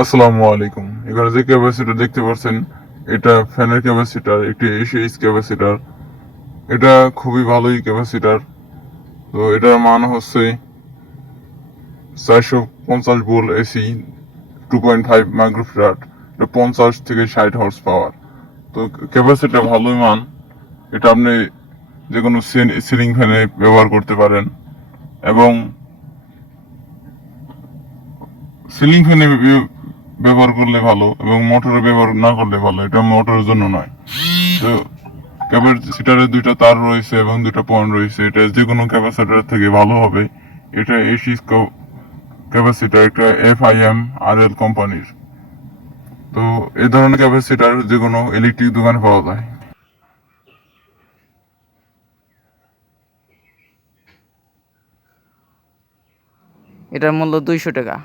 আসসালামু আলাইকুম। এখানে যে ক্যাপাসিটর দেখতে পাচ্ছেন, এটা ফ্যানের ক্যাপাসিটর, একটি এসিএইচ ক্যাপাসিটর। এটা খুবই ভালোই ক্যাপাসিটর। তো এটার মান হচ্ছে 450 ভোল্ট এসি, 2.5 মাইক্রোফ্যারাড। এটা 50 থেকে 60 হর্স পাওয়ার। তো ক্যাপাসিটর ভালোই মান। এটা আপনি যে কোনো সিলিং ফ্যানে ব্যবহার করতে পারেন, এবং সিলিং ফ্যানে ব্যবহার করলে ভালো, এবং মোটরে ব্যবহার না করলে ভালো। এটা মোটরের জন্য নয়। তো ক্যাপাসিটরের দুইটা তার রয়েছে এবং দুইটা পয়েন্ট রয়েছে। এটা যে কোনো ক্যাপাসিটর থেকে ভালো হবে। এটা এসি ক্যাপাসিটর, এটা FIM-RL কোম্পানির। তো এই ধরনের ক্যাপাসিটর যে কোনো ইলেকট্রিক দোকানে পাওয়া যায়। এটার মূল্য 200 টাকা।